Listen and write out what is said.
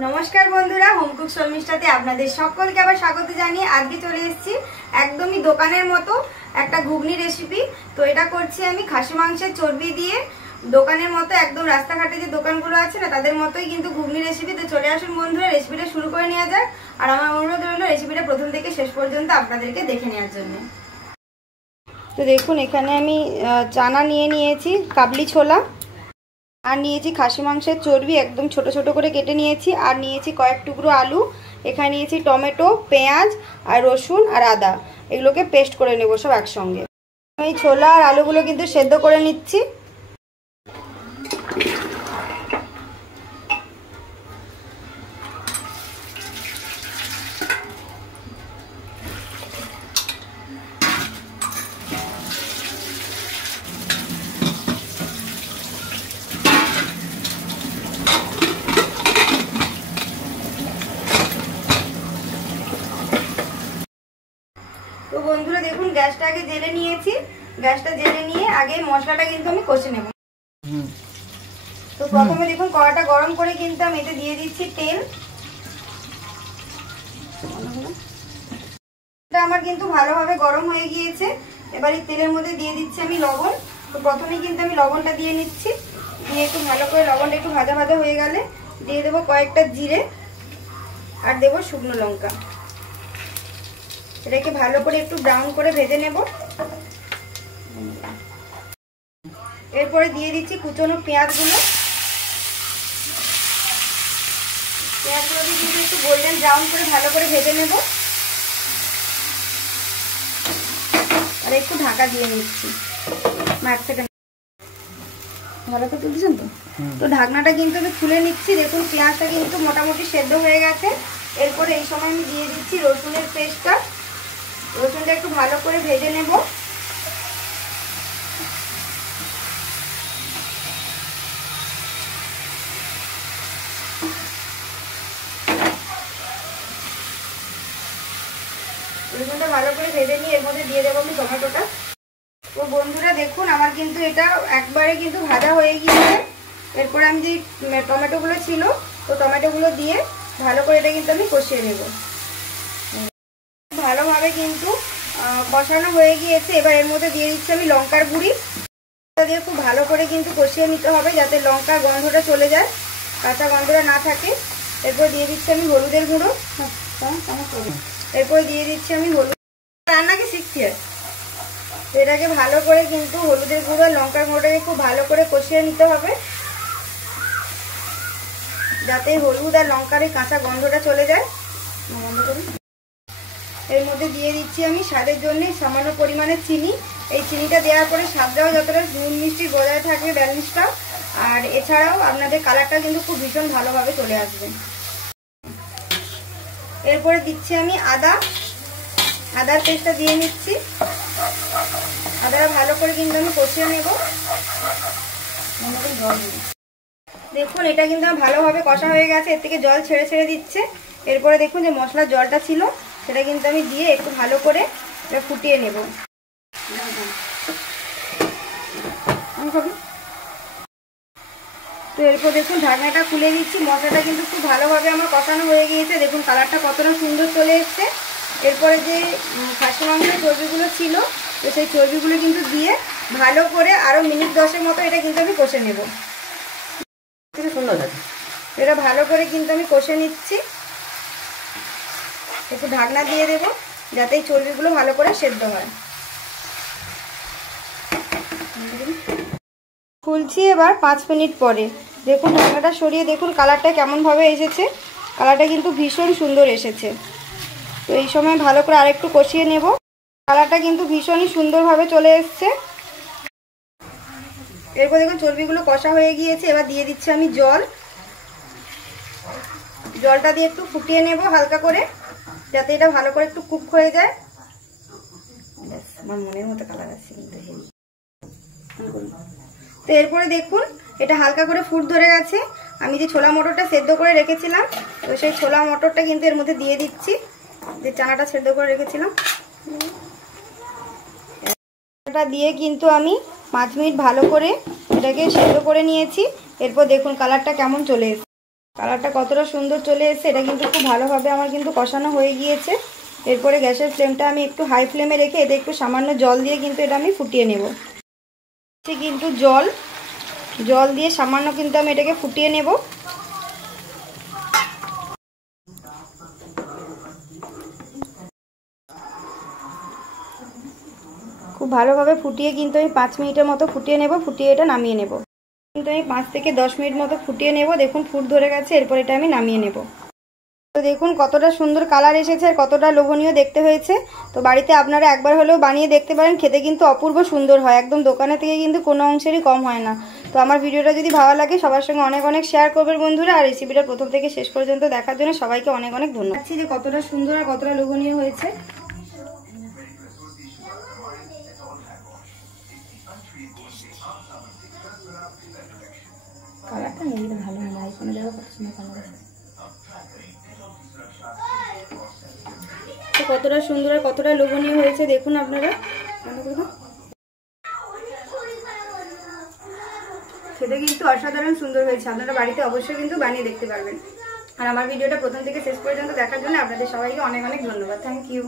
नमस्कार बंधुरा होमकुक शर्मिष्ठाते आपनादेर सकलके आबार स्वागत जानिए आज चले एसेछि एकदम ही दोकानेर मतो एक घुगनी रेसिपि। तो एटा करछि आमि खासी मांसेर चर्बी दिए दोकानेर मतो एकदम रास्ताघाटे जे दोकानगुलो आछे ना तादेर मतोई किन्तु घुगनी रेसिपि। तो चले आसुन बंधुरा रेसिपिटा शुरू करे नेওয়া যাক। আর আমার অনুরোধ রইল रेसिपिटा प्रथम থেকে শেষ পর্যন্ত আপনাদেরকে দেখে নেওয়ার জন্য। তো দেখুন এখানে আমি চানা নিয়ে নিয়েছি, কাবলি ছোলা আর নিয়েছি খাসি মাংসের চর্বি একদম ছোট ছোট করে কেটে নিয়েছি, আর নিয়েছি কয়েক টুকরো আলু, এখানে নিয়েছি টমেটো, পেঁয়াজ আর রসুন আর আদা, এগুলোকে পেস্ট করে নেব সব একসঙ্গে। আমি ছোলা আর আলুগুলো কিন্তু সেদ্ধ করে নিচ্ছি। तो बंधुरा देखुन गैसटा आगे जेले निয়েছি, গ্যাসটা জেলে নিয়ে আগে মশলাটা কিন্তু আমি কষে নেব। তো প্রথমে দেখুন কড়াটা গরম করে কিন্তু আমি এতে দিয়ে দিচ্ছি তেল। এটা আমার কিন্তু ভালোভাবে গরম হয়ে গিয়েছে। এবার এই তেলের মধ্যে দিয়ে দিচ্ছি আমি লবণ। তো প্রথমেই কিন্তু আমি লবণটা দিয়ে নিচ্ছি, দিয়ে একটু ভালো করে লবণটা একটু ভাজা ভাজা হয়ে গেলে দিয়ে দেবো কয়েকটা জিরে আর দেবো শুকনো লঙ্কা। এটাকে ভালো করে একটু ব্রাউন করে ভেজে নেব। এরপরে দিয়ে দিচ্ছি কুচনো পেঁয়াজগুলো। পেঁয়াজগুলোকে কিন্তু একটু গোল্ডেন ব্রাউন করে ভালো করে ভেজে নেব আর একটু ঢাকা দিয়ে নিচ্ছি। এক সেকেন্ড ভালো করে তুলছেন তো? তো ঢাকনাটা কিন্তু আমি খুলে নিচ্ছি। দেখুন পেঁয়াজটা কিন্তু মোটামুটি সেদ্ধ হয়ে গেছে। এরপরে এই সময় আমি দিয়ে দিচ্ছি রসুনের পেস্টটা। রসুনটা একটু ভালো করে ভেজে নেব। রসুনটা ভালো করে ভেজে নিয়ে এর মধ্যে দিয়ে দেবো আমি টমেটোটা। তো বন্ধুরা দেখুন আমার কিন্তু এটা একবারে কিন্তু ভাজা হয়ে গিয়েছে। এরপরে আমি যে টমেটোগুলো ছিল তো টমেটোগুলো দিয়ে ভালো করে এটা কিন্তু আমি কষিয়ে নেব। ভালোভাবে কিন্তু কষানো হয়ে গিয়েছে। এবার এর মধ্যে দিয়ে দিচ্ছি আমি লঙ্কার গুঁড়ি। দিয়ে খুব ভালো করে কিন্তু কষিয়ে নিতে হবে যাতে লঙ্কার গন্ধটা চলে যায়, কাঁচা গন্ধটা না থাকে। এরপর দিয়ে দিচ্ছি আমি হলুদের গুঁড়ো। এরপর দিয়ে দিচ্ছি আমি হলুদ। রান্নাকে শিখছি আর এটাকে ভালো করে কিন্তু হলুদের গুঁড়ো লঙ্কার গুঁড়োটাকে খুব ভালো করে কষিয়ে নিতে হবে যাতে হলুদ আর লঙ্কার এই কাঁচা গন্ধটা চলে যায়। বন্ধ করি। এর মধ্যে দিয়ে দিচ্ছি আমি স্বাদের জন্য সামান্য পরিমাণে চিনি। এই চিনিটা দেওয়ার পরে স্বাদটাও যতটা নুন মিষ্টি বজায় থাকবে ব্যালেন্সটা, আর এছাড়াও আপনাদের কালারটা কিন্তু খুব ভীষণ ভালোভাবে চলে আসবে। এরপরে দিচ্ছি আমি আদার পেস্টটা দিয়ে নিচ্ছি। আদাটা ভালো করে কিন্তু আমি কষিয়ে নেব। দেখুন এটা কিন্তু ভালোভাবে কষা হয়ে গেছে, এর থেকে জল ছেড়ে ছেড়ে দিচ্ছে। এরপরে দেখুন যে মশলার জলটা ছিল সেটা কিন্তু আমি দিয়ে একটু ভালো করে এটা ফুটিয়ে নেব। তো এরপর দেখুন ঢাকনাটা খুলে দিচ্ছি। মশলাটা কিন্তু খুব ভালোভাবে আমার কষানো হয়ে গিয়েছে। দেখুন কালারটা কতটা সুন্দর চলে এসছে। এরপরে যে খাসি মাংসের চর্বিগুলো ছিল তো সেই চর্বিগুলো কিন্তু দিয়ে ভালো করে আরও মিনিট 10 মতো এটা কিন্তু আমি কষে নেব। এটা ভালো করে কিন্তু আমি কষে নিচ্ছি। একটু ঢাকনা দিয়ে দেব যাতে এই চর্বিগুলো ভালো করে সেদ্ধ হয়। খুলছি এবার 5 মিনিট পরে। দেখুন ঢাকনাটা সরিয়ে দেখুন কালারটা কেমনভাবে এসেছে। কালারটা কিন্তু ভীষণ সুন্দর এসেছে। তো এই সময় ভালো করে আরেকটু কষিয়ে নেব। কালারটা কিন্তু ভীষণই সুন্দরভাবে চলে এসছে। এরপর দেখুন চর্বিগুলো কষা হয়ে গিয়েছে। এবার দিয়ে দিচ্ছি আমি জলটা দিয়ে একটু ফুটিয়ে নেব হালকা করে যাতে এটা ভালো করে একটু কুক হয়ে যায়। আমার মনের মতো কালার আছে কিন্তু। তো এরপরে দেখুন এটা হালকা করে ফুট ধরে গেছে। আমি যে ছোলা মটরটা সেদ্ধ করে রেখেছিলাম তো সেই ছোলা মটরটা কিন্তু এর মধ্যে দিয়ে দিচ্ছি, যে চানাটা সেদ্ধ করে রেখেছিলাম এটা দিয়ে কিন্তু আমি 5 মিনিট ভালো করে এটাকে সেদ্ধ করে নিয়েছি। এরপর দেখুন কালারটা কেমন চলে এসেছে। কালারটা কতটা সুন্দর চলে এসেছে। এটা কিন্তু খুব ভালোভাবে আমার কিন্তু কষানো হয়ে গিয়েছে। এরপরে গ্যাসের ফ্লেমটা আমি একটু হাই ফ্লেমে রেখে এতে একটু সামান্য জল দিয়ে কিন্তু এটা আমি ফুটিয়ে নেব। কিন্তু জল দিয়ে সামান্য কিন্তু আমি এটাকে ফুটিয়ে নেব। খুব ভালোভাবে ফুটিয়ে কিন্তু আমি 5 মিনিটের মতো ফুটিয়ে নেব। ফুটিয়ে এটা নামিয়ে নেব। কিন্তু আমি 5 থেকে 10 মিনিট মতো ফুটিয়ে নেব। দেখুন ফুট ধরে গেছে। এরপর এটা আমি নামিয়ে নেব। তো দেখুন কতটা সুন্দর কালার এসেছে আর কতটা লোভনীয় দেখতে হয়েছে। তো বাড়িতে আপনারা একবার হলেও বানিয়ে দেখতে পারেন। খেতে কিন্তু অপূর্ব সুন্দর হয়। একদম দোকানে থেকে কিন্তু কোনো অংশেরই কম হয় না। তো আমার ভিডিওটা যদি ভালো লাগে সবার সঙ্গে অনেক অনেক শেয়ার করবেন বন্ধুরা। আর রেসিপিটা প্রথম থেকে শেষ পর্যন্ত দেখার জন্য সবাইকে অনেক অনেক ধন্যবাদ। যে কতটা সুন্দর আর কতটা লোভনীয় হয়েছে। কালারটা নেই ভালো হয় না, আইফোনে দেখো কত সুন্দর কালার আছে। কতটা সুন্দর আর কতটা লোভনীয় হয়েছে দেখুন আপনারা। খেতে কিন্তু অসাধারণ সুন্দর হয়েছে। আপনারা বাড়িতে অবশ্যই কিন্তু বানিয়ে দেখতে পারবেন। আর আমার ভিডিওটা প্রথম থেকে শেষ পর্যন্ত দেখার জন্য আপনাদের সবাইকে অনেক অনেক ধন্যবাদ। Thank you.